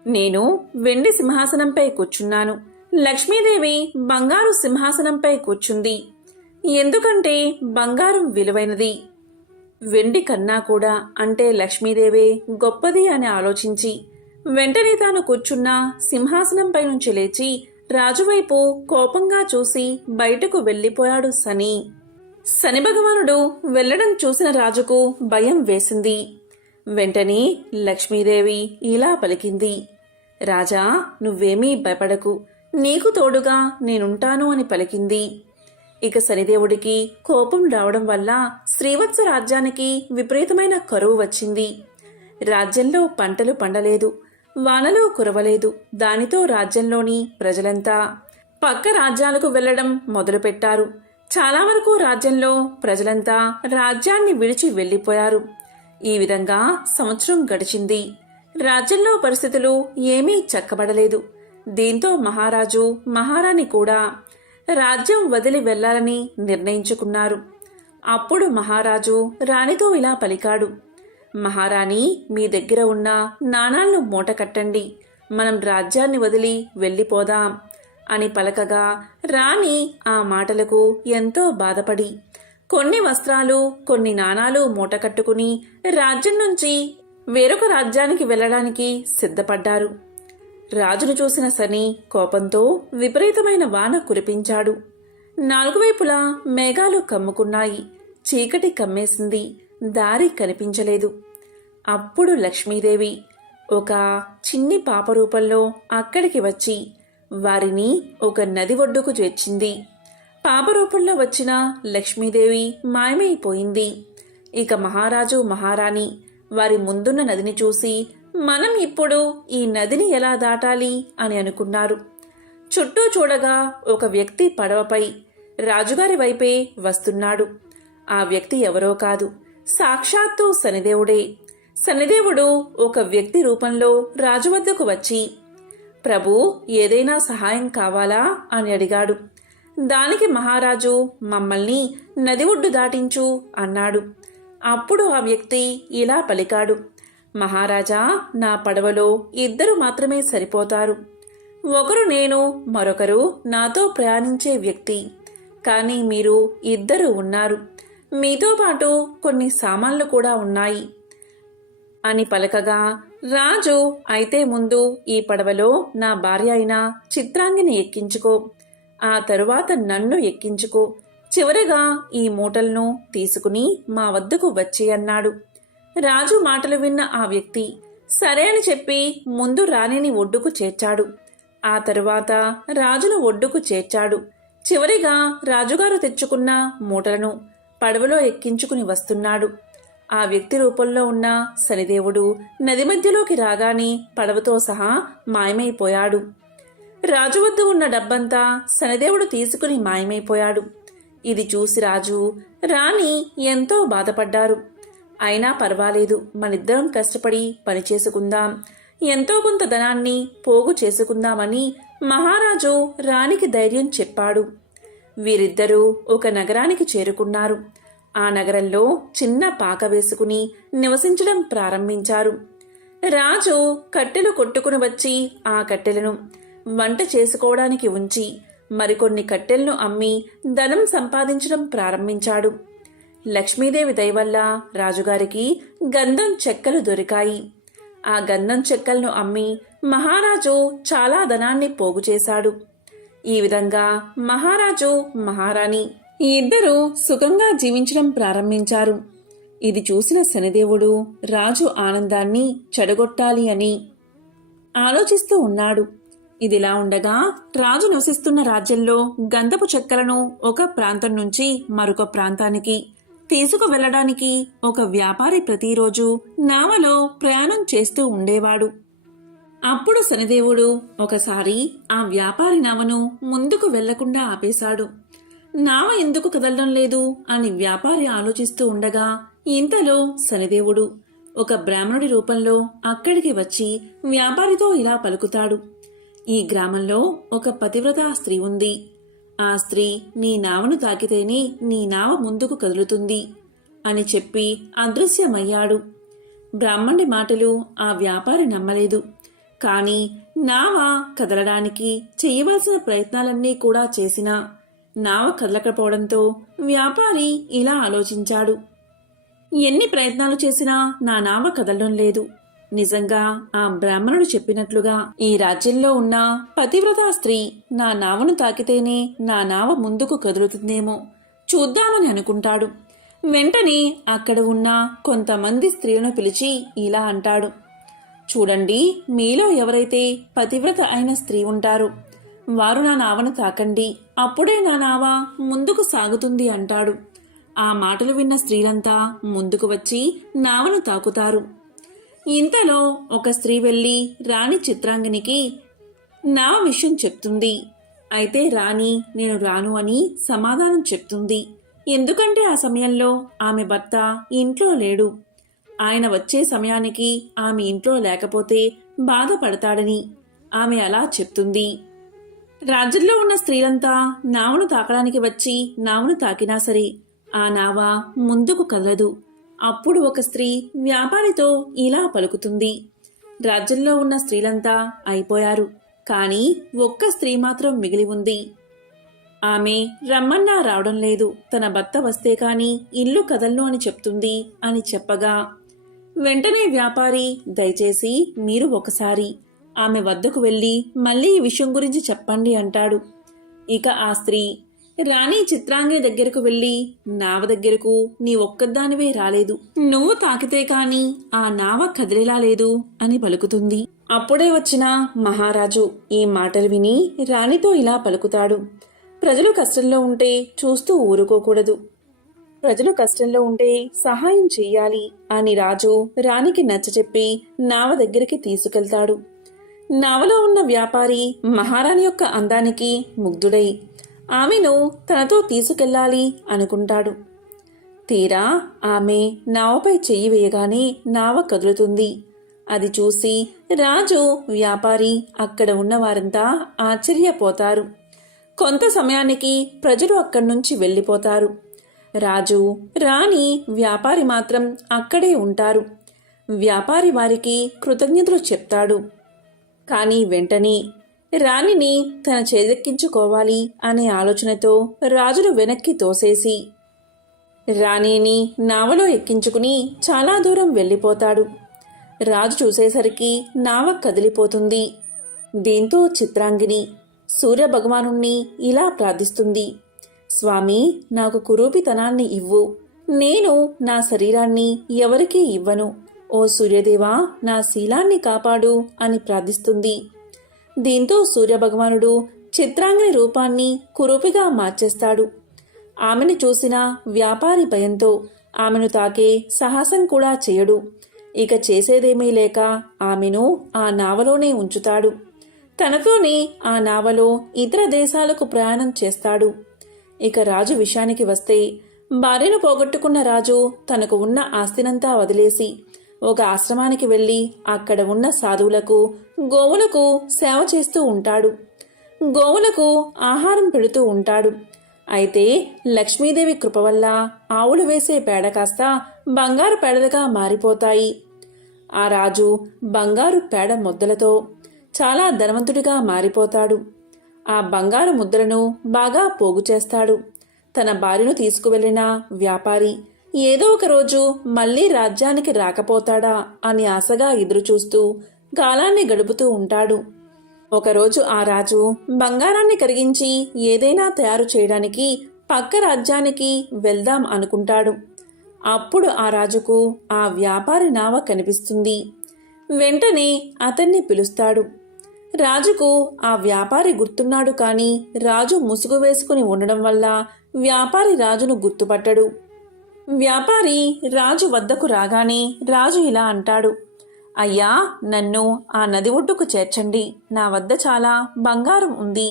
నేను వెండి సింహాసనంపై కూర్చున్నాను. లక్ష్మీదేవి బంగారు సింహాసనంపై కూర్చుంది. ఎందుకంటే బంగారం విలువైనది. వెండి కన్నా కూడా అంటే లక్ష్మీదేవే గొప్పది అని ఆలోచించి వెంటనే తాను కూర్చున్న సింహాసనంపై నుంచి లేచి రాజువైపు కోపంగా చూసి బయటకు వెళ్లిపోయాడు శని. శని భగవానుడు వెళ్లడం చూసిన రాజుకు భయం వేసింది. వెంటనే లక్ష్మీదేవి ఇలా పలికింది. రాజా, నువ్వేమీ భయపడకు, నీకు తోడుగా నేనుంటాను అని పలికింది. ఇక శనిదేవుడికి కోపం రావడం వల్ల శ్రీవత్స రాజ్యానికి విపరీతమైన కరువు వచ్చింది. రాజ్యంలో పంటలు పండలేదు, వానలు కురవలేదు. దానితో రాజ్యంలోని ప్రజలంతా పక్క రాజ్యాలకు వెళ్లడం మొదలుపెట్టారు. చాలా వరకు రాజ్యంలో ప్రజలంతా రాజ్యాన్ని విడిచి వెళ్లిపోయారు. ఈ విధంగా సంవత్సరం గడిచింది. రాజ్యంలో పరిస్థితులు ఏమీ చక్కబడలేదు. దీంతో మహారాజు మహారాణి కూడా రాజ్యం వదిలి వెళ్లాలని నిర్ణయించుకున్నారు. అప్పుడు మహారాజు రాణితో ఇలా పలికాడు. మహారాణి, మీ దగ్గర ఉన్న నాణాలను మూట కట్టండి, మనం రాజ్యాన్ని వదిలి వెళ్ళిపోదాం అని పలకగా రాణి ఆ మాటలకు ఎంతో బాధపడి కొన్ని వస్త్రాలు కొన్ని నాణాలు మూట కట్టుకుని రాజ్యం నుంచి వేరొక రాజ్యానికి వెళ్లడానికి సిద్ధపడ్డారు. రాజును చూసిన శని కోపంతో విపరీతమైన వాన కురిపించాడు. 4 వైపులా మేఘాలు కమ్ముకున్నాయి. చీకటి కమ్మేసింది. దారి కనిపించలేదు. అప్పుడు లక్ష్మీదేవి ఒక చిన్ని పాప రూపంలో అక్కడికి వచ్చి వారిని ఒక నది ఒడ్డుకు చేర్చింది. పాప రూపంలో వచ్చిన లక్ష్మీదేవి మాయమైపోయింది. ఇక మహారాజు మహారాణి వారి ముందున్న నదిని చూసి మనం ఇప్పుడు ఈ నదిని ఎలా దాటాలి అని అనుకున్నారు. చుట్టూ చూడగా ఒక వ్యక్తి పడవపై రాజుగారి వైపే వస్తున్నాడు. ఆ వ్యక్తి ఎవరో కాదు, సాక్షాత్తు శనిదేవుడే. శనిదేవుడు ఒక వ్యక్తి రూపంలో రాజు వద్దకు వచ్చి, ప్రభు, ఏదైనా సహాయం కావాలా అని అడిగాడు. దానికి మహారాజు మమ్మల్ని నది ఒడ్డు దాటించు అన్నాడు. అప్పుడు ఆ వ్యక్తి ఇలా పలికాడు. మహారాజా, నా పడవలో 2 మాత్రమే సరిపోతారు. ఒకరు నేను, మరొకరు నాతో ప్రయాణించే వ్యక్తి. కానీ మీరు 2 ఉన్నారు. మీతో పాటు కొన్ని సామాన్లు కూడా ఉన్నాయి అని పలకగా రాజు, అయితే ముందు ఈ పడవలో నా భార్య అయిన చిత్రాంగిని ఎక్కించుకో, ఆ తరువాత నన్ను ఎక్కించుకో, చివరిగా ఈ మూటలను తీసుకుని మా వద్దకు వచ్చి అన్నాడు. రాజు మాటలు విన్న ఆ వ్యక్తి సరే అని చెప్పి ముందు రాణిని ఒడ్డుకు చేర్చాడు. ఆ తరువాత రాజును ఒడ్డుకు చేర్చాడు. చివరిగా రాజుగారు తెచ్చుకున్న మూటలను పడవలో ఎక్కించుకుని వస్తున్నాడు. ఆ వ్యక్తి రూపంలో ఉన్న శనిదేవుడు నది మధ్యలోకి రాగానే పడవతో సహా మాయమైపోయాడు. రాజు వద్ద ఉన్న డబ్బంతా శనిదేవుడు తీసుకుని మాయమైపోయాడు. ఇది చూసి రాజు, రాణి ఎంతో బాధపడ్డారు. అయినా పర్వాలేదు, మనిద్దరం కష్టపడి పని చేసుకుందాం, ఎంతో కొంత ధనాన్ని పోగు చేసుకుందామని మహారాజు రాణికి ధైర్యం చెప్పాడు. వీరిద్దరూ ఒక నగరానికి చేరుకున్నారు. ఆ నగరంలో చిన్న పాక వేసుకుని నివసించడం ప్రారంభించారు. రాజు కట్టెలు కొట్టుకుని వచ్చి ఆ కట్టెలను వంట చేసుకోవడానికి ఉంచి మరికొన్ని కట్టెలను అమ్మి ధనం సంపాదించడం ప్రారంభించాడు. లక్ష్మీదేవి దయవల్ల రాజుగారికి గంధం చెక్కలు దొరికాయి. ఆ గంధం చెక్కలను అమ్మి మహారాజు చాలా ధనాన్ని పోగు చేశాడు. ఈ విధంగా మహారాజు, మహారాణి ఈ ఇద్దరూ సుఖంగా జీవించడం ప్రారంభించారు. ఇది చూసిన శనిదేవుడు రాజు ఆనందాన్ని చెడగొట్టాలి అని ఆలోచిస్తూ ఉన్నాడు. ఇదిలా ఉండగా రాజు నివసిస్తున్న రాజ్యంలో గంధపు చెక్కలను ఒక ప్రాంతం నుంచి మరొక ప్రాంతానికి తీసుకువెళ్లడానికి ఒక వ్యాపారి ప్రతిరోజు నావలో ప్రయాణం చేస్తూ ఉండేవాడు. అప్పుడు శనిదేవుడు ఒకసారి ఆ వ్యాపారి నావను ముందుకు వెళ్లకుండా ఆపేశాడు. నావ ఎందుకు కదలడం లేదు అని వ్యాపారి ఆలోచిస్తూ ఉండగా ఇంతలో శనిదేవుడు ఒక బ్రాహ్మణుడి రూపంలో అక్కడికి వచ్చి వ్యాపారితో ఇలా పలుకుతాడు. ఈ గ్రామంలో ఒక పతివ్రత స్త్రీ ఉంది. ఆ స్త్రీ నీ నావను తాకితేనే నీ నావ ముందుకు కదులుతుంది అని చెప్పి అదృశ్యమయ్యాడు. బ్రాహ్మణుడి మాటలు ఆ వ్యాపారి నమ్మలేదు. కాని నావ కదలడానికి చేయవలసిన ప్రయత్నాలన్నీ కూడా చేసినా నావ కదలకపోవడంతో వ్యాపారి ఇలా ఆలోచించాడు. ఎన్ని ప్రయత్నాలు చేసినా నా నావ కదలడం లేదు. నిజంగా ఆ బ్రాహ్మణుడు చెప్పినట్లుగా ఈ రాజ్యంలో ఉన్న పతివ్రతా స్త్రీ నా నావను తాకితేనే నా నావ ముందుకు కదులుతుందేమో చూద్దామని అనుకుంటాడు. వెంటనే అక్కడ ఉన్న కొంతమంది స్త్రీలను పిలిచి ఇలా అంటాడు. చూడండి, మీలో ఎవరైతే పతివ్రత అయిన స్త్రీ ఉంటారో వారు నా నావను తాకండి, అప్పుడే నా నావ ముందుకు సాగుతుంది అంటాడు. ఆ మాటలు విన్న స్త్రీలంతా ముందుకు వచ్చి నావను తాకుతారు. ఇంతలో ఒక స్త్రీ వెళ్లి రాణి చిత్రాంగినికి నావ విషయం చెప్తుంది. అయితే రాణి నేను రాను అని సమాధానం చెప్తుంది. ఎందుకంటే ఆ సమయంలో ఆమె భర్త ఇంట్లో లేడు. ఆయన వచ్చే సమయానికి ఆమె ఇంట్లో లేకపోతే బాధపడతాడని ఆమె అలా చెప్తుంది. రాజ్యంలో ఉన్న స్త్రీలంతా నావను తాకడానికి వచ్చి నావను తాకినా సరే ఆ నావ ముందుకు కదలదు. అప్పుడు ఒక స్త్రీ వ్యాపారితో ఇలా పలుకుతుంది. రాజ్యంలో ఉన్న స్త్రీలంతా అయిపోయారు, కానీ ఒక్క స్త్రీ మాత్రం మిగిలి ఉంది. ఆమె రమ్మన్నా రావడం లేదు. తన భర్త వస్తే కాని ఇల్లు కదలను అని చెప్తుంది అని చెప్పగా వెంటనే వ్యాపారి దయచేసి మీరు ఒకసారి ఆమె వద్దకు వెళ్లి మళ్ళీ ఈ విషయం గురించి చెప్పండి అంటాడు. ఇక ఆ స్త్రీ రాణి చిత్రాంగి దగ్గరకు వెళ్లి నావ దగ్గరకు నీ ఒక్కదానివే రాలేదు, నువ్వు తాకితే కాని ఆ నావ కదిలేలా లేదు అని పలుకుతుంది. అప్పుడే వచ్చిన మహారాజు ఈ మాటలు విని రాణితో ఇలా పలుకుతాడు. ప్రజలు కష్టంలో ఉంటే చూస్తూ ఊరుకోకూడదు. ప్రజలు కష్టంలో ఉంటే సహాయం చెయ్యాలి అని రాజు రాణికి నచ్చచెప్పి నావ దగ్గరికి తీసుకెళ్తాడు. నావలో ఉన్న వ్యాపారి మహారాణి యొక్క అందానికి ముగ్ధుడై ఆమెను తనతో తీసుకెళ్లాలి అనుకుంటాడు. తీరా ఆమె నావపై చెయ్యి వేయగానే నావ కదులుతుంది. అది చూసి రాజు, వ్యాపారి, అక్కడ ఉన్నవారంతా ఆశ్చర్యపోతారు. కొంత సమయానికి ప్రజలు అక్కడి నుంచి వెళ్ళిపోతారు. రాజు, రాణి, వ్యాపారి మాత్రం అక్కడే ఉంటారు. వ్యాపారి వారికి కృతజ్ఞతలు చెప్తాడు. కానీ వెంటనే రాణిని తన చేదెక్కించుకోవాలి అనే ఆలోచనతో రాజును వెనక్కి తోసేసి రాణిని నావలో ఎక్కించుకుని చాలా దూరం వెళ్ళిపోతాడు. రాజు చూసేసరికి నావ కదిలిపోతుంది. దీంతో చిత్రాంగిని సూర్యభగవానుణ్ణి ఇలా ప్రార్థిస్తుంది. స్వామి, నాకు కురూపితనాన్ని ఇవ్వు. నేను నా శరీరాన్ని ఎవరికీ ఇవ్వను. ఓ సూర్యదేవా, నా శీలాన్ని కాపాడు అని ప్రార్థిస్తుంది. దీంతో సూర్యభగవానుడు చిత్రాంగిని రూపాన్ని కురూపిగా మార్చేస్తాడు. ఆమెను చూసిన వ్యాపారి భయంతో ఆమెను తాకే సాహసం కూడా చేయడు. ఇక చేసేదేమీ లేక ఆమెను ఆ నావలోనే ఉంచుతాడు. తనతోనే ఆ నావలో ఇతర దేశాలకు ప్రయాణం చేస్తాడు. ఇక రాజు విషయానికి వస్తే, భార్యను పోగొట్టుకున్న రాజు తనకు ఉన్న ఆస్తినంతా వదిలేసి ఒక ఆశ్రమానికి వెళ్ళి అక్కడ ఉన్న సాధువులకు, గోవులకు సేవ చేస్తూ ఉంటాడు. గోవులకు ఆహారం పెడుతూ ఉంటాడు. అయితే లక్ష్మీదేవి కృప వల్ల ఆవులు వేసే పేడ కాస్త బంగారు పేడలుగా మారిపోతాయి. ఆ రాజు బంగారు పేడ ముద్దలతో చాలా ధనవంతుడిగా మారిపోతాడు. ఆ బంగారు ముద్దలను బాగా పోగు చేస్తాడు. తన భార్యను తీసుకువెళ్లిన వ్యాపారి ఏదో ఒక రోజు మళ్లీ రాజ్యానికి రాకపోతాడా అని ఆశగా ఎదురుచూస్తూ కాలాన్ని గడుపుతూ ఉంటాడు. ఒకరోజు ఆ రాజు బంగారాన్ని కరిగించి ఏదైనా తయారు చేయడానికి పక్క రాజ్యానికి వెళ్దాం అనుకుంటాడు. అప్పుడు ఆ రాజుకు ఆ వ్యాపారి నావ కనిపిస్తుంది. వెంటనే అతన్ని పిలుస్తాడు. రాజుకు ఆ వ్యాపారి గుర్తున్నాడు, కాని రాజు ముసుగు వేసుకుని ఉండడం వల్ల వ్యాపారి రాజును గుర్తుపట్టడు. వ్యాపారి రాజు వద్దకు రాగానే రాజు ఇలా అంటాడు: అయ్యా, నన్ను ఆ నది ఒడ్డుకు చేర్చండి. నా వద్ద చాలా బంగారం ఉంది.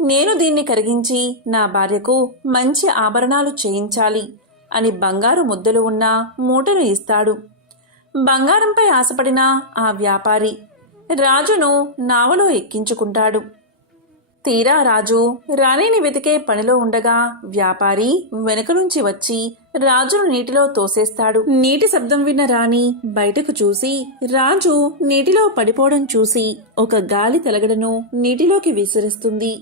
నేను దీన్ని కరిగించి నా భార్యకు మంచి ఆభరణాలు చేయించాలి అని బంగారు ముద్దలు ఉన్న మూటను ఇస్తాడు. బంగారంపై ఆశపడిన ఆ వ్యాపారి రాజును నావలో ఎక్కించుకుంటాడు. తీరా రాజు రాణిని వెతికే పనిలో ఉండగా వ్యాపారి వెనుక నుంచి వచ్చి రాజును నీటిలో తోసేస్తాడు. నీటి శబ్దం విన్న రాణి బయటకు చూసి రాజు నీటిలో పడిపోవడం చూసి ఒక గాలి తలగడను నీటిలోకి విసిరిస్తుంది.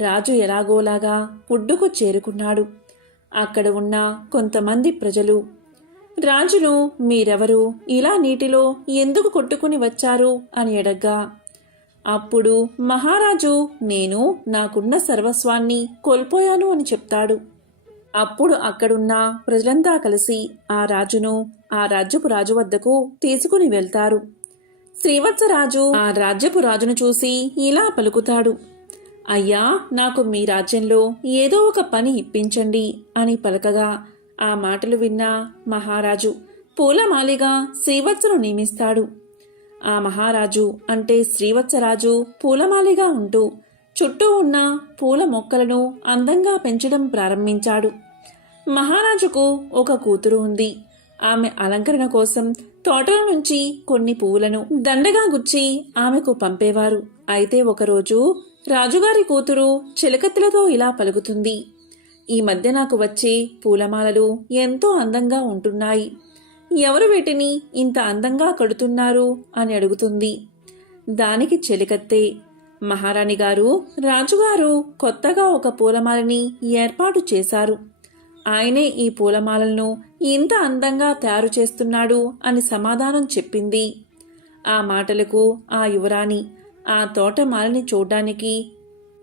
రాజు ఎలాగోలాగా ఒడ్డుకు చేరుకున్నాడు. అక్కడ ఉన్న కొంతమంది ప్రజలు రాజును, మీరెవరు, ఇలా నీటిలో ఎందుకు కొట్టుకుని వచ్చారు అని అడగ్గా, అప్పుడు మహారాజు, నేను నాకున్న సర్వస్వాన్ని కోల్పోయాను అని చెప్తాడు. అప్పుడు అక్కడున్న ప్రజలంతా కలిసి ఆ రాజును ఆ రాజ్యపు రాజు వద్దకు తీసుకుని వెళ్తారు. శ్రీవత్సరాజు ఆ రాజ్యపు రాజును చూసి ఇలా పలుకుతాడు: అయ్యా, నాకు మీ రాజ్యంలో ఏదో ఒక పని ఇప్పించండి అని పలకగా ఆ మాటలు విన్న మహారాజు పూలమాలిగా శ్రీవత్సను నియమిస్తాడు. ఆ మహారాజు అంటే శ్రీవత్సరాజు పూలమాలిగా ఉంటూ చుట్టూ ఉన్న పూల మొక్కలను అందంగా పెంచడం ప్రారంభించాడు. మహారాజుకు ఒక కూతురు ఉంది. ఆమె అలంకరణ కోసం తోటల నుంచి కొన్ని పువ్వులను దండగా గుచ్చి ఆమెకు పంపేవారు. అయితే ఒకరోజు రాజుగారి కూతురు చిలకత్తెలతో ఇలా పలుకుతుంది: ఈ మధ్య నాకు వచ్చే పూలమాలలు ఎంతో అందంగా ఉంటున్నాయి. ఎవరు వీటిని ఇంత అందంగా కడుతున్నారు అని అడుగుతుంది. దానికి చెలికత్తే, మహారాణి గారు, రాజుగారు కొత్తగా ఒక పూలమాలని ఏర్పాటు చేశారు. ఆయనే ఈ పూలమాలను ఇంత అందంగా తయారు చేస్తున్నాడు అని సమాధానం చెప్పింది. ఆ మాటలకు ఆ యువరాణి ఆ తోటమాలని చూడ్డానికి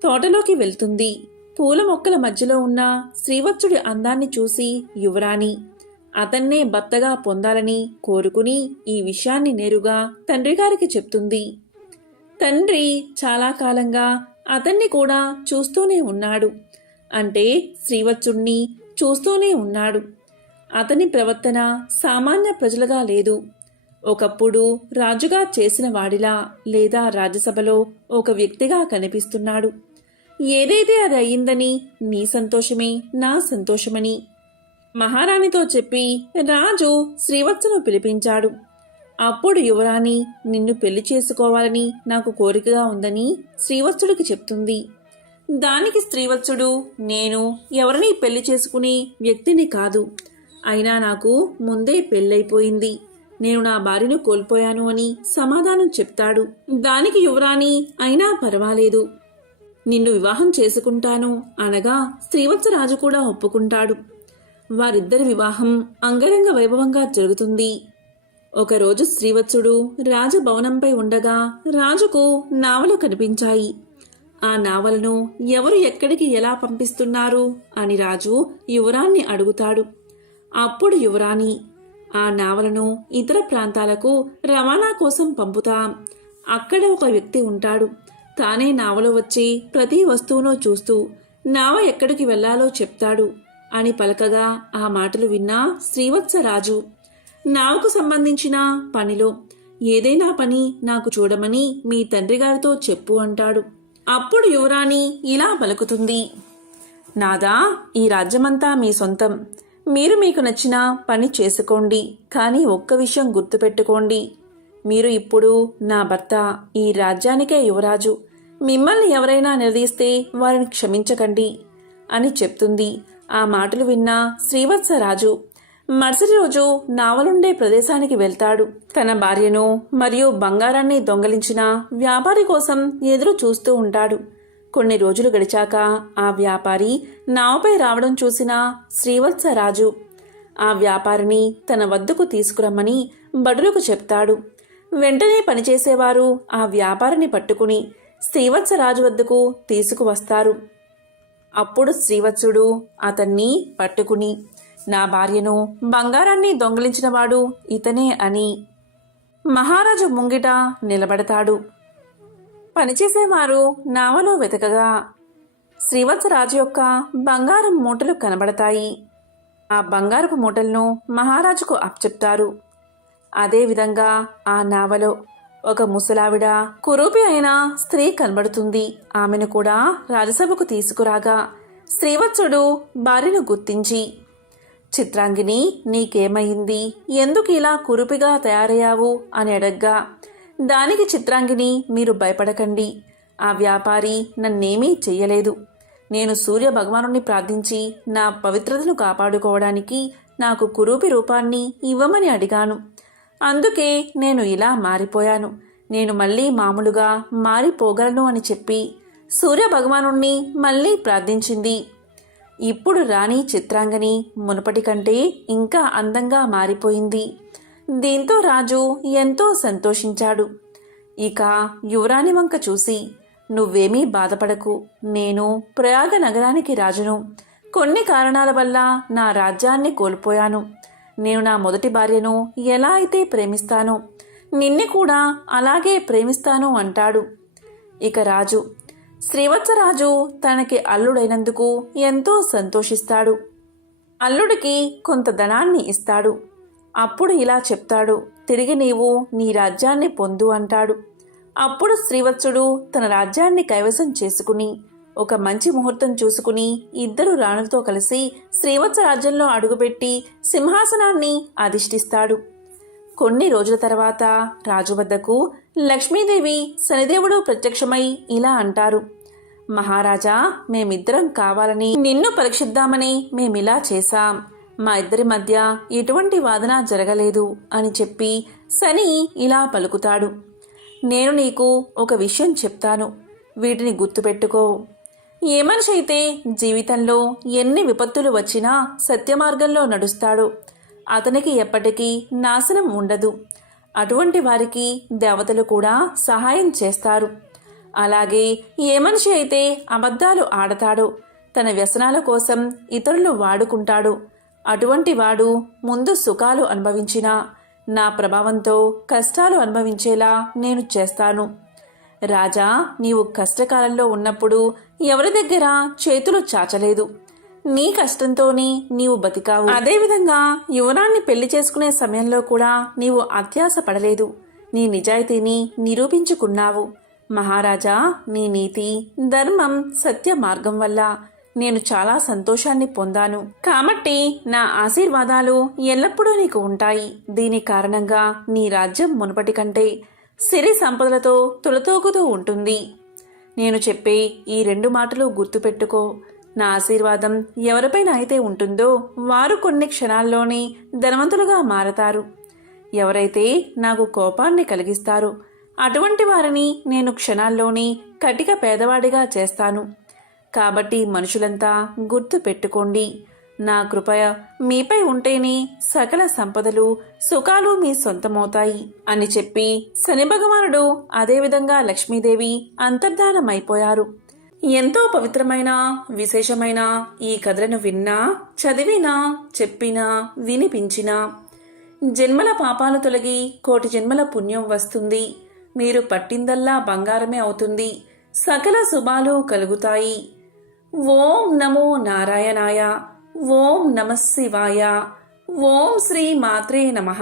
తోటలోకి వెళ్తుంది. పూల మొక్కల మధ్యలో ఉన్న శ్రీవత్సుడి అందాన్ని చూసి యువరాణి అతన్నే భర్తగా పొందాలని కోరుకుని ఈ విషయాన్ని నేరుగా తండ్రిగారికి చెప్తుంది. తండ్రి చాలా కాలంగా అతన్ని కూడా చూస్తూనే ఉన్నాడు. అంటే శ్రీవత్సుణ్ణి చూస్తూనే ఉన్నాడు. అతని ప్రవర్తన సామాన్య ప్రజలుగా లేదు. ఒకప్పుడు రాజుగా చేసిన వాడిలా లేదా రాజ్యసభలో ఒక వ్యక్తిగా కనిపిస్తున్నాడు. ఏదైతే అది అయ్యిందని నీ సంతోషమే నా సంతోషమని మహారాణితో చెప్పి రాజు శ్రీవత్సను పిలిపించాడు. అప్పుడు యువరాణి నిన్ను పెళ్లి చేసుకోవాలని నాకు కోరికగా ఉందని శ్రీవత్సుడికి చెప్తుంది. దానికి శ్రీవత్సుడు, నేను ఎవరిని పెళ్లి చేసుకునే వ్యక్తిని కాదు. అయినా నాకు ముందే పెళ్ళైపోయింది. నేను నా భార్యను కోల్పోయాను అని సమాధానం చెప్తాడు. దానికి యువరాణి, అయినా పర్వాలేదు, నిన్ను వివాహం చేసుకుంటాను అనగా శ్రీవత్సరాజు కూడా ఒప్పుకుంటాడు. వారిద్దరి వివాహం అంగరంగ వైభవంగా జరుగుతుంది. ఒకరోజు శ్రీవత్సుడు రాజభవనంపై ఉండగా రాజుకు నావలు కనిపించాయి. ఆ నావలను ఎవరు ఎక్కడికి ఎలా పంపిస్తున్నారు అని రాజు యువరాణ్ణి అడుగుతాడు. అప్పుడు యువరాణి, ఆ నావలను ఇతర ప్రాంతాలకు రవాణా కోసం పంపుతాం. అక్కడ ఒక వ్యక్తి ఉంటాడు. తానే నావలో వచ్చి ప్రతి వస్తువును చూస్తూ నావ ఎక్కడికి వెళ్లాలో చెప్తాడు అని పలకగా ఆ మాటలు విన్నా శ్రీవత్సరాజు నావకు సంబంధించిన పనిలో ఏదైనా పని నాకు చూడమని మీ తండ్రి గారితో చెప్పు అంటాడు. అప్పుడు యువరాణి ఇలా పలుకుతుంది: నాదా, ఈ రాజ్యమంతా మీ సొంతం. మీరు మీకు నచ్చిన పని చేసుకోండి. కానీ ఒక్క విషయం గుర్తుపెట్టుకోండి, మీరు ఇప్పుడు నా భర్త, ఈ రాజ్యానికే యువరాజు. మిమ్మల్ని ఎవరైనా నిలదీస్తే వారిని క్షమించకండి అని చెప్తుంది. ఆ మాటలు విన్న శ్రీవత్సరాజు మరుసటి రోజు నావలుండే ప్రదేశానికి వెళ్తాడు. తన భార్యను మరియు బంగారాన్ని దొంగలించిన వ్యాపారి కోసం ఎదురు చూస్తూ ఉంటాడు. కొన్ని రోజులు గడిచాక ఆ వ్యాపారి నావపై రావడం చూసిన శ్రీవత్సరాజు ఆ వ్యాపారిని తన వద్దకు తీసుకురమ్మని బడులకు చెప్తాడు. వెంటనే పనిచేసేవారు ఆ వ్యాపారిని పట్టుకుని శ్రీవత్సరాజు వద్దకు తీసుకువస్తారు. అప్పుడు శ్రీవత్సుడు అతన్ని పట్టుకుని, నా భార్యను బంగారాన్ని దొంగిలించినవాడు ఇతనే అని మహారాజు ముంగిట నిలబడతాడు. పనిచేసేవారు నావలో వెతకగా శ్రీవత్సరాజు యొక్క బంగారం మూటలు కనబడతాయి. ఆ బంగారపు మూటలను మహారాజుకు అప్పచెప్తారు. అదేవిధంగా ఆ నావలో ఒక ముసలావిడ కురూపి అయిన స్త్రీ కనబడుతుంది. ఆమెను కూడా రాజసభకు తీసుకురాగా శ్రీవత్సుడు భార్యను గుర్తించి, చిత్రాంగిని, నీకేమైంది? ఎందుకు ఇలా కురూపిగా తయారయ్యావు అని అడగ్గా, దానికి చిత్రాంగిని, మీరు భయపడకండి, ఆ వ్యాపారి నన్నేమీ చెయ్యలేదు. నేను సూర్య భగవానుణ్ణి ప్రార్థించి నా పవిత్రతను కాపాడుకోవడానికి నాకు కురూపి రూపాన్ని ఇవ్వమని అడిగాను. అందుకే నేను ఇలా మారిపోయాను. నేను మళ్ళీ మామూలుగా మారిపోగలను అని చెప్పి సూర్య భగవానుణ్ణి మళ్ళీ ప్రార్థించింది. ఇప్పుడు రాణి చిత్రాంగని మునుపటి కంటే ఇంకా అందంగా మారిపోయింది. దీంతో రాజు ఎంతో సంతోషించాడు. ఇక యువరాణి వంక చూసి, నువ్వేమీ బాధపడకు, నేను ప్రయాగ నగరానికి రాజును. కొన్ని కారణాల వల్ల నా రాజ్యాన్ని కోల్పోయాను. నేను నా మొదటి భార్యను ఎలా అయితే ప్రేమిస్తానో నిన్ను కూడా అలాగే ప్రేమిస్తాను అంటాడు. ఇక రాజు శ్రీవత్సరాజు తనకి అల్లుడైనందుకు ఎంతో సంతోషిస్తాడు. అల్లుడికి కొంత ధనాన్ని ఇస్తాడు. అప్పుడు ఇలా చెప్తాడు, తిరిగి నీవు నీ రాజ్యాన్ని పొందు అంటాడు. అప్పుడు శ్రీవత్సుడు తన రాజ్యాన్ని కైవసం చేసుకుని ఒక మంచి ముహూర్తం చూసుకుని ఇద్దరు రాణులతో కలిసి శ్రీవత్స రాజ్యంలో అడుగుపెట్టి సింహాసనాన్ని అధిష్ఠిస్తాడు. కొన్ని రోజుల తర్వాత రాజు వద్దకు లక్ష్మీదేవి శనిదేవుడు ప్రత్యక్షమై ఇలా అంటారు, మహారాజా, మేమిద్దరం కావాలని నిన్ను పరీక్షిద్దామని మేమిలా చేశాం. మా ఇద్దరి మధ్య ఎటువంటి వాదన జరగలేదు అని చెప్పి శని ఇలా పలుకుతాడు, నేను నీకు ఒక విషయం చెప్తాను, వీటిని గుర్తుపెట్టుకో. ఏ మనిషి అయితే జీవితంలో ఎన్ని విపత్తులు వచ్చినా సత్యమార్గంలో నడుస్తాడో అతనికి ఎప్పటికీ నాశనం ఉండదు. అటువంటి వారికి దేవతలు కూడా సహాయం చేస్తారు. అలాగే ఏ మనిషి అయితే అబద్ధాలు ఆడతాడో, తన వ్యసనాల కోసం ఇతరులు వాడుకుంటాడో అటువంటి వాడు ముందు సుఖాలు అనుభవించినా నా ప్రభావంతో కష్టాలు అనుభవించేలా నేను చేస్తాను. రాజా, నీవు కష్టకాలంలో ఉన్నప్పుడు ఎవరి దగ్గర చేతులు చాచలేదు. నీ కష్టంతోనే నీవు బతికావు. అదేవిధంగా యువరాన్ని పెళ్లి చేసుకునే సమయంలో కూడా నీవు అత్యాశ పడలేదు. నీ నిజాయితీని నిరూపించుకున్నావు. మహారాజా, నీ నీతి, ధర్మం, సత్య మార్గం వల్ల నేను చాలా సంతోషాన్ని పొందాను. కాబట్టి నా ఆశీర్వాదాలు ఎల్లప్పుడూ నీకు ఉంటాయి. దీని కారణంగా నీ రాజ్యం మునుపటి కంటే సిరి సంపదలతో తులతూగుతూ ఉంటుంది. నేను చెప్పే ఈ 2 మాటలు గుర్తుపెట్టుకో. నా ఆశీర్వాదం ఎవరిపైన అయితే ఉంటుందో వారు కొన్ని క్షణాల్లోనే ధనవంతులుగా మారతారు. ఎవరైతే నాకు కోపాన్ని కలిగిస్తారో అటువంటి వారిని నేను క్షణాల్లోనే కటిక పేదవాడిగా చేస్తాను. కాబట్టి మనుషులంతా గుర్తు పెట్టుకోండి, నా కృప మీపై ఉంటేనే సకల సంపదలు సుఖాలు మీ సొంతమవుతాయి అని చెప్పి శని భగవానుడు అదేవిధంగా లక్ష్మీదేవి అంతర్ధానమైపోయారు. ఎంతో పవిత్రమైన విశేషమైన ఈ కథలను విన్నా, చదివినా, చెప్పినా, వినిపించినా జన్మల పాపాలు తొలగి 1,000,000 జన్మల పుణ్యం వస్తుంది. మీరు పట్టిందల్లా బంగారమే అవుతుంది. సకల శుభాలు కలుగుతాయి. ఓం నమో నారాయణాయ. ఓం నమః శివాయ. ఓం శ్రీ మాత్రే నమః.